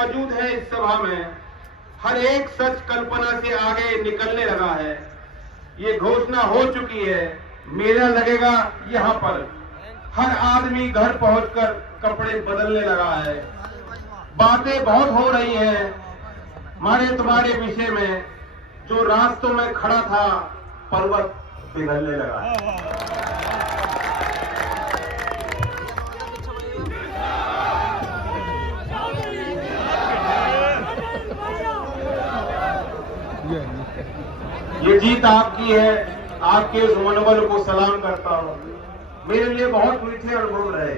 मौजूद है इस सभा में, हर एक सच कल्पना से आगे निकलने लगा है। ये घोषणा हो चुकी है, मेला लगेगा यहाँ पर। हर आदमी घर पहुंचकर कपड़े बदलने लगा है। बातें बहुत हो रही हैं हमारे तुम्हारे विषय में। जो रास्तों में खड़ा था पर्वत पिघलने लगा है। ये जीत आपकी है, आपके उस मनोबल को सलाम करता हूं। मेरे लिए बहुत मीठे अनुभव रहे।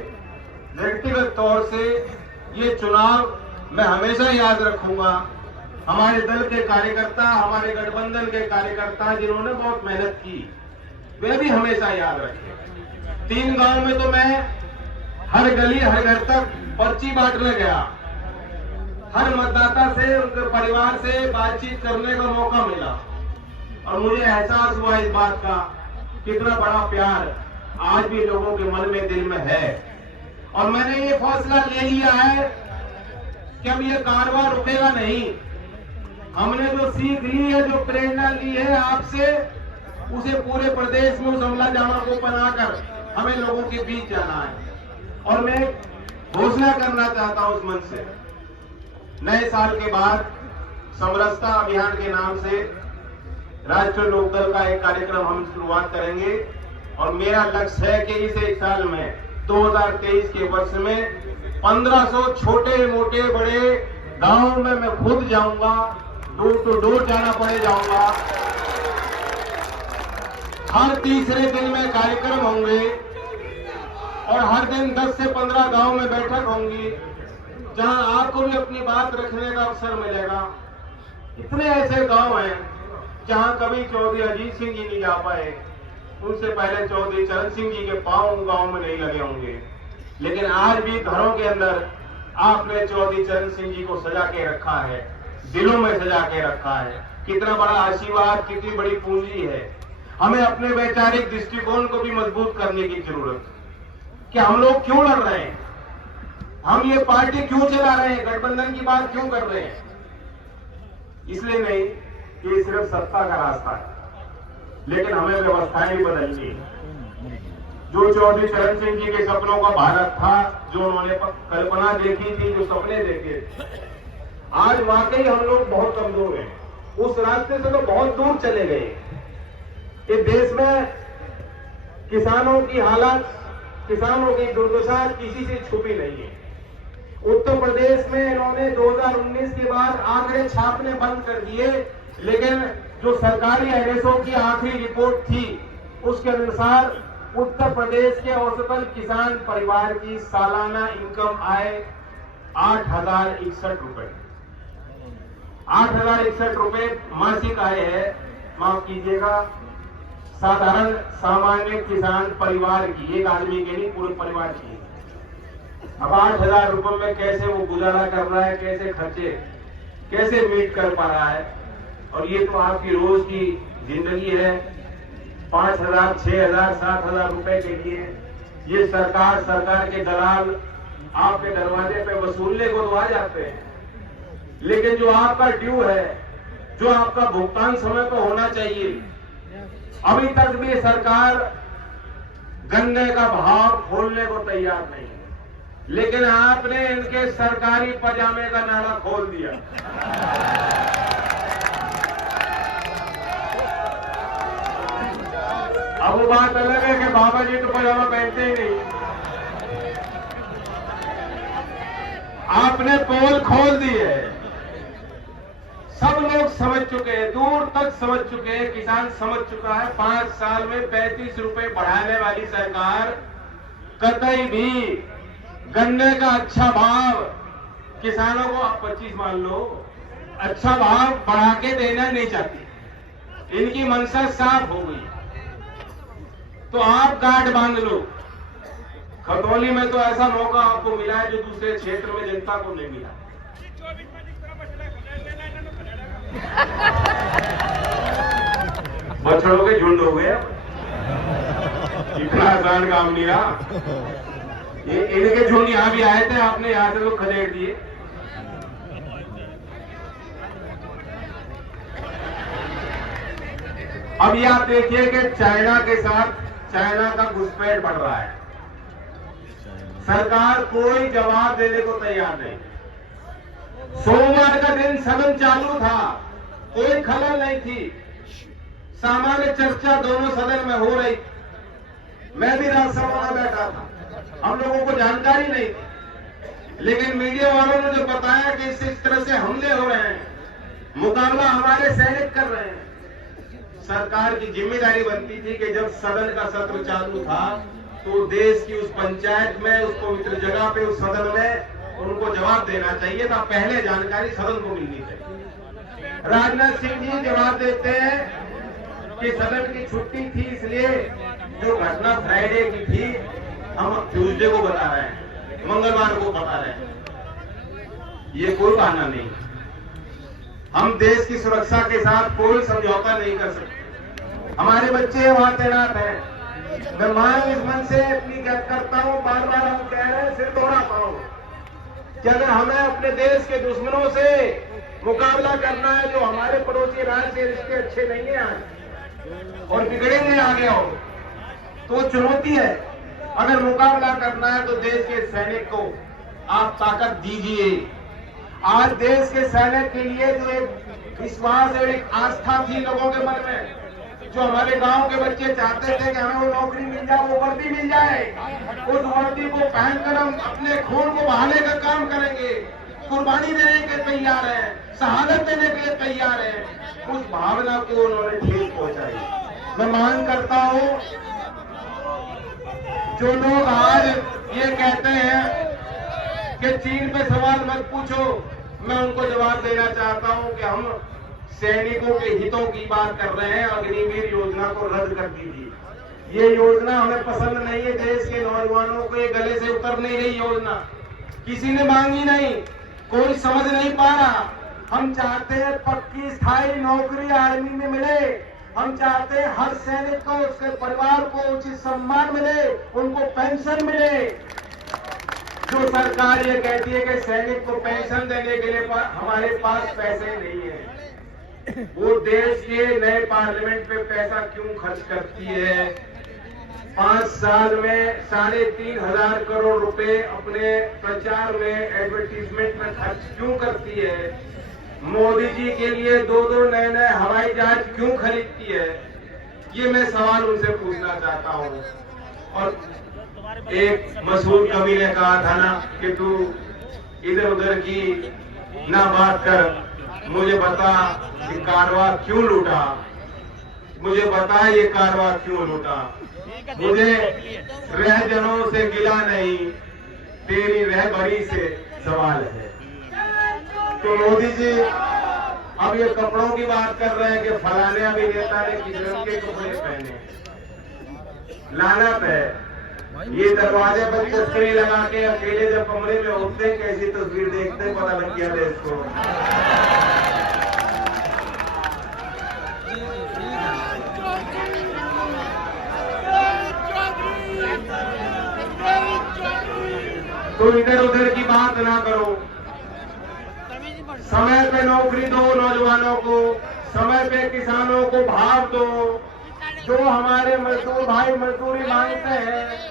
व्यक्तिगत तौर से ये चुनाव मैं हमेशा याद रखूंगा। हमारे दल के कार्यकर्ता, हमारे गठबंधन के कार्यकर्ता जिन्होंने बहुत मेहनत की, वे भी हमेशा याद रखें। 3 गांव में तो मैं हर गली हर घर तक पर्ची बांटने गया। हर मतदाता से, उनके परिवार से बातचीत करने का मौका मिला और मुझे एहसास हुआ इस बात का कितना बड़ा प्यार आज भी लोगों के मन में, दिल में है। और मैंने ये फैसला ले लिया है कि अब ये कारवां रुकेगा नहीं। हमने जो सीख ली है, जो प्रेरणा ली है आपसे, उसे पूरे प्रदेश में उस अमला जामा को बनाकर हमें लोगों के बीच जाना है। और मैं घोषणा करना चाहता हूं उस मंच से, नए साल के बाद समरसता अभियान के नाम से राष्ट्रीय लोकदल का एक कार्यक्रम हम शुरुआत करेंगे। और मेरा लक्ष्य है कि इस एक साल में 2023 के वर्ष में 1500 छोटे मोटे बड़े गांव में मैं खुद जाऊंगा, डोर टू डोर जाना पड़े जाऊंगा। हर तीसरे दिन में कार्यक्रम होंगे और हर दिन 10 से 15 गांव में बैठक होंगी, जहां आपको भी अपनी बात रखने का अवसर मिलेगा। इतने ऐसे गांव हैं जहां कभी चौधरी अजीत सिंह जी नहीं जा पाए, उनसे पहले चौधरी चरण सिंह जी के पांव उन गांव में नहीं लगे होंगे, लेकिन आज भी घरों के अंदर आपने चौधरी चरण सिंह जी को सजा के रखा है, दिलों में सजा के रखा है। कितना बड़ा आशीर्वाद, कितनी बड़ी पूंजी है। हमें अपने वैचारिक दृष्टिकोण को भी मजबूत करने की जरूरत है कि हम लोग क्यों लड़ रहे हैं, हम ये पार्टी क्यों चला रहे हैं, गठबंधन की बात क्यों कर रहे हैं। इसलिए नहीं कि ये सिर्फ सत्ता का रास्ता है, लेकिन हमें व्यवस्थाएं भी बदलनी है। जो चौधरी चरण सिंह जी के सपनों का भारत था, जो उन्होंने कल्पना देखी थी, जो सपने देखे थे, आज वाकई हम लोग बहुत कमजोर हैं। उस रास्ते से तो बहुत दूर चले गए। इस देश में किसानों की हालत, किसानों की दुर्दशा किसी से छुपी नहीं है। उत्तर प्रदेश में इन्होंने 2019 के बाद आंकड़े छापने बंद कर दिए, लेकिन जो सरकारी एनएसओ की आखिरी रिपोर्ट थी, उसके अनुसार उत्तर प्रदेश के औसतन किसान परिवार की सालाना इनकम आय 8,061 रुपए, 8,061 रुपए मासिक आय है। माफ कीजिएगा, साधारण सामान्य किसान परिवार की, एक आदमी की नहीं, पूरे परिवार की। अब 8,000 रुपए में कैसे वो गुजारा कर रहा है, कैसे खर्चे कैसे मीट कर पा रहा है। और ये तो आपकी रोज की जिंदगी है। 5,000, 6,000, 7,000 रुपए के लिए ये सरकार के दलाल आपके दरवाजे पे वसूलने को तो आ जाते हैं, लेकिन जो आपका ड्यू है, जो आपका भुगतान समय पर होना चाहिए, अभी तक भी सरकार गन्ने का भाव खोलने को तैयार नहीं। लेकिन आपने इनके सरकारी पजामे का नाला खोल दिया। अब वो बात अलग है कि बाबा जी तो पजामा पहनते ही नहीं। आपने पोल खोल दी है। सब लोग समझ चुके हैं, दूर तक समझ चुके हैं, किसान समझ चुका है। 5 साल में 35 रुपए बढ़ाने वाली सरकार कतई भी गन्ने का अच्छा भाव किसानों को, आप 25 मान लो, अच्छा भाव बढ़ा के देना नहीं चाहती। इनकी मंशा साफ हो गई। तो आप गांठ बांध लो। खतौली में तो ऐसा मौका आपको मिला है जो दूसरे क्षेत्र में जनता को नहीं मिला। बछड़ों के झुंड हो गए, इतना आसान काम नहीं रहा। ये इनके झुंड यहाँ भी आए थे, आपने यहाँ से लोग खदेड़ दिए। अब ये आप देखिए कि चाइना के साथ चाइना का घुसपैठ बढ़ रहा है। सरकार कोई जवाब देने को तैयार नहीं। सोमवार का दिन सदन चालू था, कोई खलल नहीं थी, सामान्य चर्चा दोनों सदन में हो रही। मैं भी राज्यसभा में बैठा था, हम लोगों को जानकारी नहीं थी, लेकिन मीडिया वालों ने जो बताया कि इस तरह से हमले हो रहे हैं, मुकाबला हमारे सैनिक कर रहे हैं। सरकार की जिम्मेदारी बनती थी कि जब सदन का सत्र चालू था तो देश की उस पंचायत में, उस पवित्र जगह पे, उस सदन में उनको जवाब देना चाहिए था। पहले जानकारी सदन को मिलनी चाहिए। राजनाथ सिंह जी जवाब देते हैं कि सदन की छुट्टी थी, इसलिए जो घटना फ्राइडे की थी हम ट्यूसडे को बता रहे हैं, मंगलवार को बता रहे हैं। ये कोई बहाना नहीं। हम देश की सुरक्षा के साथ कोई समझौता नहीं कर सकते। हमारे बच्चे वहां तैनात हैं। मैं मांग इस मन से अपनी करता हूं, बार बार हम कह रहे हैं, सिर दोहराता हूं कि अगर हमें अपने देश के दुश्मनों से मुकाबला करना है, जो हमारे पड़ोसी राज्य से रिश्ते अच्छे नहीं है आज और बिगड़ेंगे आगे हो, तो चुनौती है। अगर मुकाबला करना है तो देश के सैनिक को आप ताकत दीजिए। आज देश के सैनिक के लिए जो एक विश्वास और एक आस्था थी लोगों के मन में, जो हमारे गांव के बच्चे चाहते थे कि हमें वो नौकरी मिल जाए, वो वर्दी मिल जाए, उस वर्दी को पहनकर हम अपने खून को बहाने का काम करेंगे, कुर्बानी देने के तैयार हैं, शहादत देने के लिए तैयार हैं। उस भावना को उन्होंने ठेस पहुंचाई। मैं मांग करता हूं, जो लोग आज ये कहते हैं कि चीन पे सवाल मत पूछो, मैं उनको जवाब देना चाहता हूं कि हम सैनिकों के हितों की बात कर रहे हैं। अग्निवीर योजना को रद्द कर दीजिए। ये योजना हमें पसंद नहीं है। देश के नौजवानों को ये गले से उतर नहीं रही योजना, किसी ने मांगी नहीं, कोई समझ नहीं पा रहा। हम चाहते हैं पक्की स्थायी नौकरी आर्मी में मिले। हम चाहते हैं हर सैनिक को, उसके परिवार को उचित सम्मान मिले, उनको पेंशन मिले। जो सरकार ये कहती है कि सैनिक को पेंशन देने के लिए हमारे पास पैसे नहीं है, वो देश के नए पार्लियामेंट पे पैसा क्यों खर्च करती है? 5 साल में 3,500 करोड़ रुपए अपने प्रचार में, एडवर्टीजमेंट में खर्च क्यों करती है? मोदी जी के लिए 2 नए हवाई जहाज क्यों खरीदती है? ये मैं सवाल उनसे पूछना चाहता हूँ। और एक मशहूर कवि ने कहा था ना कि तू इधर उधर की ना बात कर, मुझे बता कि कारवा क्यों लूटा, मुझे बता ये कारवा क्यों लूटा। मुझे रहजनों से गिला नहीं, तेरी रहबरी से सवाल है। तो मोदी जी अब ये कपड़ों की बात कर रहे हैं कि फलाने अभिनेता ने किस रंग के कपड़े पहने। लानत है। ये दरवाजे पर तस्वीर लगा के अकेले जब कमरे में होते हैं, कैसी तस्वीर देखते हैं, पता लग गया देश को। तो इधर उधर की बात ना करो। समय पे नौकरी दो नौजवानों को, समय पे किसानों को भाव दो। जो हमारे मजदूर भाई मजदूरी मांगते हैं,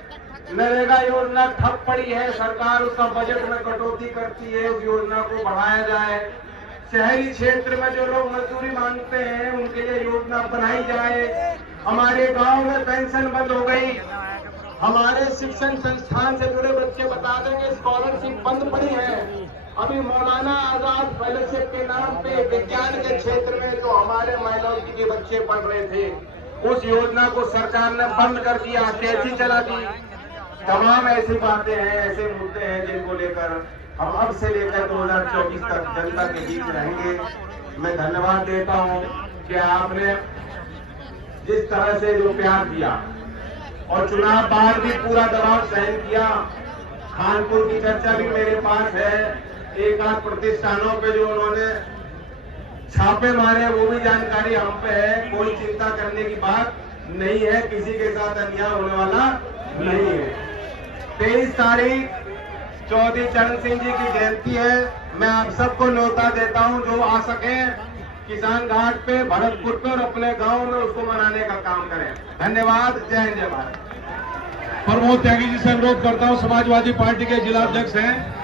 नरेगा योजना ठप पड़ी है, सरकार उसका बजट में कटौती करती है, उस योजना को बढ़ाया जाए। शहरी क्षेत्र में जो लोग मजदूरी मांगते हैं उनके लिए योजना बनाई जाए। हमारे गांव में पेंशन बंद हो गई। हमारे शिक्षण संस्थान से जुड़े बच्चे बता दें कि स्कॉलरशिप बंद पड़ी है। अभी मौलाना आजाद फेलोशिप के नाम पे विज्ञान के क्षेत्र में जो हमारे माइनॉरिटी के बच्चे पढ़ रहे थे, उस योजना को सरकार ने बंद कर दिया, कैसी चला दी। तमाम ऐसी बातें हैं, ऐसे मुद्दे हैं जिनको लेकर हम अब से लेकर 2024 तक जनता के बीच रहेंगे। मैं धन्यवाद देता हूं कि आपने जिस तरह से जो प्यार दिया और चुनाव बाद भी पूरा दबाव सहन किया। खानपुर की चर्चा भी मेरे पास है। 1-8 प्रतिष्ठानों पे जो उन्होंने छापे मारे वो भी जानकारी हम पे है। कोई चिंता करने की बात नहीं है, किसी के साथ अन्याय होने वाला नहीं है। 23 तारीख चौधरी चरण सिंह जी की जयंती है। मैं आप सबको न्योता देता हूं, जो आ सके किसान घाट पे, भरतपुर पे और अपने गांव में उसको मनाने का काम करें। धन्यवाद। जय हिंद, जय भारत। प्रमोद त्यागी जी से अनुरोध करता हूं, समाजवादी पार्टी के जिला अध्यक्ष हैं,